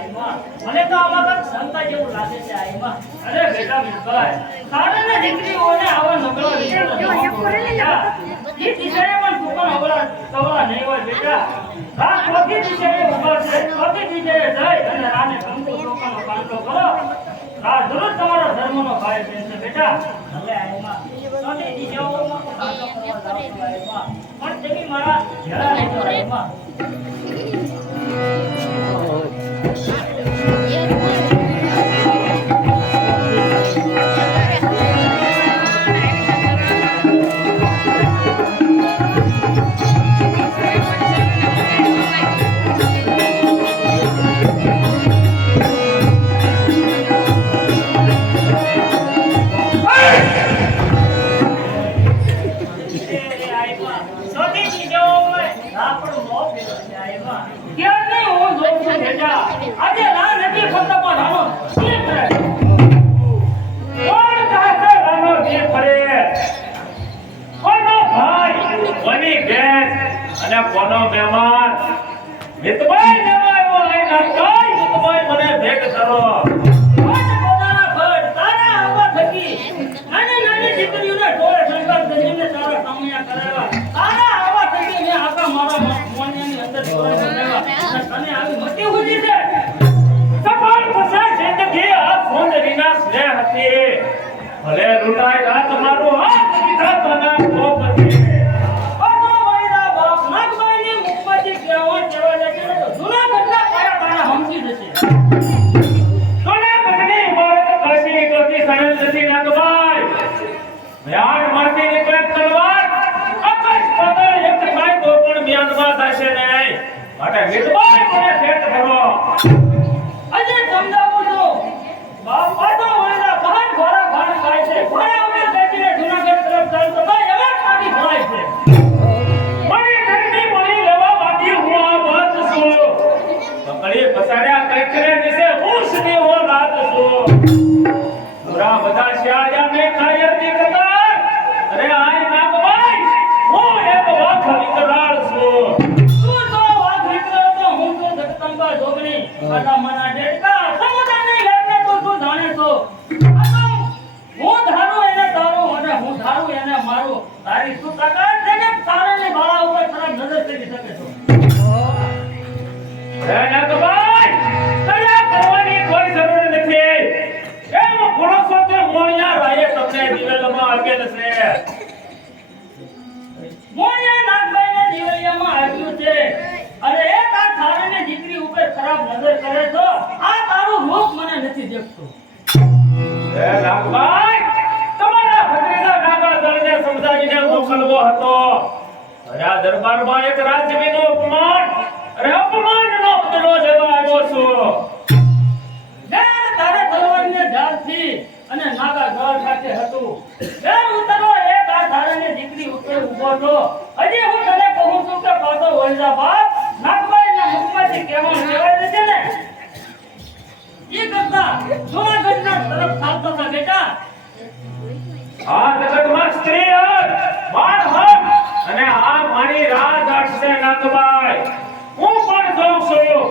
આઈમાં મને તો આમાં શંકા જેવું લાગે છે આઈમાં અરે બેટા મિત્રભાઈ સારા ને દીકરીઓને આવા નબળા વિચારો બેટા. એ દિશાએ પણ તું પણ અબળા નહીં હોય બેટા. રાહ ચોથી દિશાએ ઊભા છે. ચોથી દિશાએ જઈ અને રાને ગમતું લોકોનો કાંટો કરો. જરૂર તમારો ધર્મનો ભાઈ બનશે બેટા. હવે આઈમાં દિશાઓમાં કાંટો છો પણ તમે મારા ઘેરા Yeah. કોનો મહેમાન? મિતભાઈ લેવા ઓ હોય નાથભાઈ, મિતભાઈ મને ભેટ કરો. ભલે રૂટાય રાત મારો અને હું ધારું દીકરી ઉપર ખરાબ નજર કરે તો આ તારું રૂપ મને નથી દેખતું. નાગભાઈ, તમારા હતો. દીકરી ઉપર ઊભો તો હજી હું તને કહું છું કે પાછો વળી જા બાપ નાગભાઈના મુખમાંથી કહેવાનું છે ને? એ કરતા તરફ આ જગતમાં સ્ત્રી હક, માન હક અને આ મારી રાજ અટશે નાગભાઈ. હું પણ જોઉં છું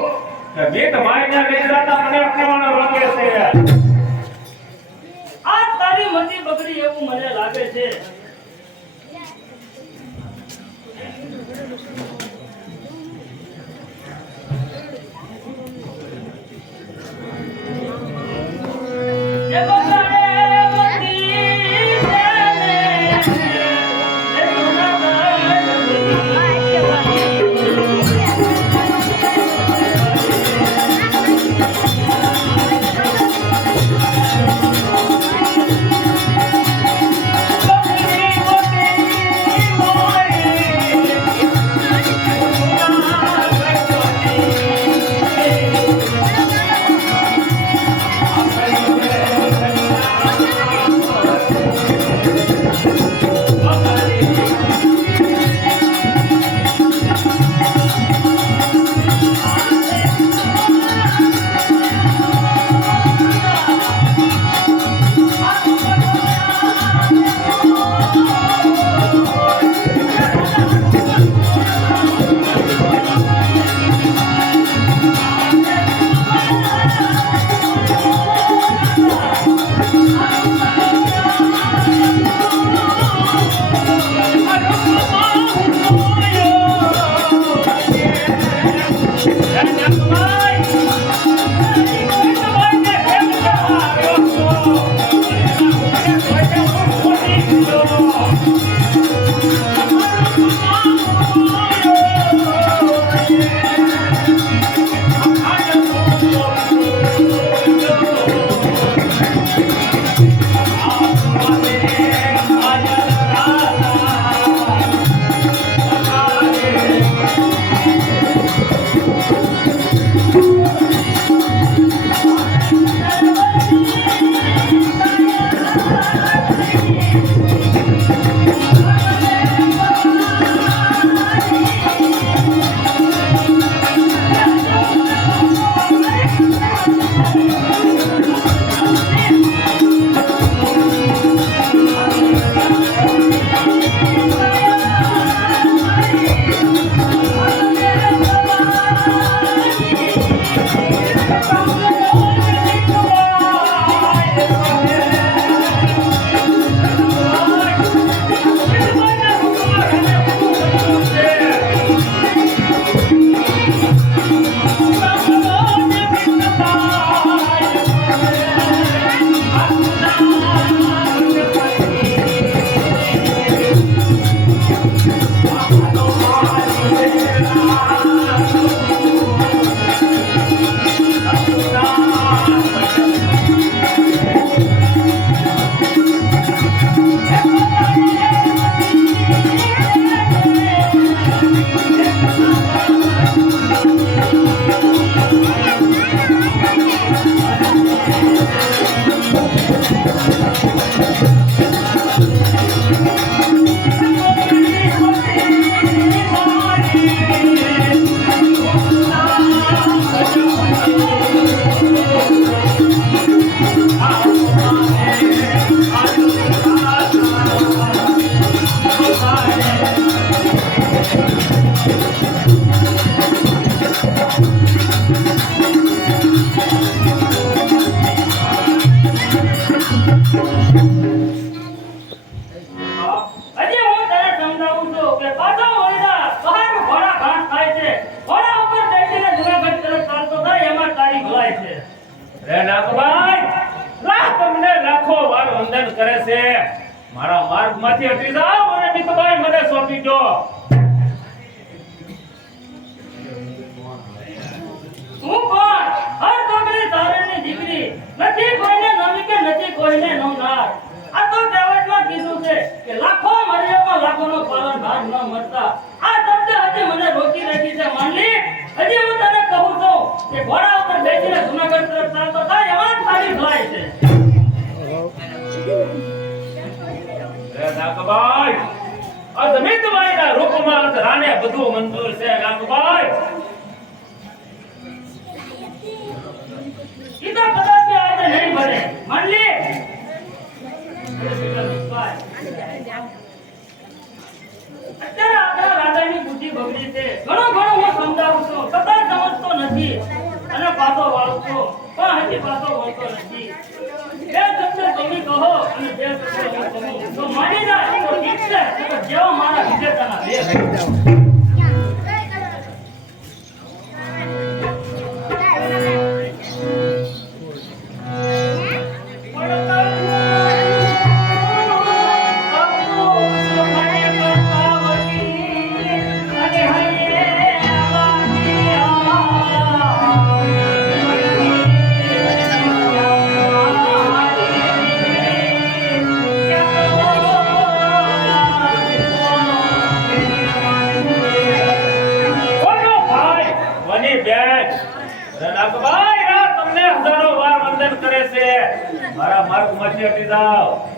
કે મીત મારીને લઈ જતા મને અપમાન રોકે છે. માંથી હટી જા રામભાઈ અજમે તમારા રૂપમાં રાને બધું મંજૂર છે રામભાઈ ઈતા પદાર્થ આજે નહીં બને માન અત્યારે આપણા રાજાની બુદ્ધિ બગડી છે. ઘણો ઘણો હું સમજાવું છું. કદાચ સમજતો નથી. અને પાછો વાળું છું. પણ હજી પાછો Yeah. મારા માર્ગમાંથી હટી જાઓ.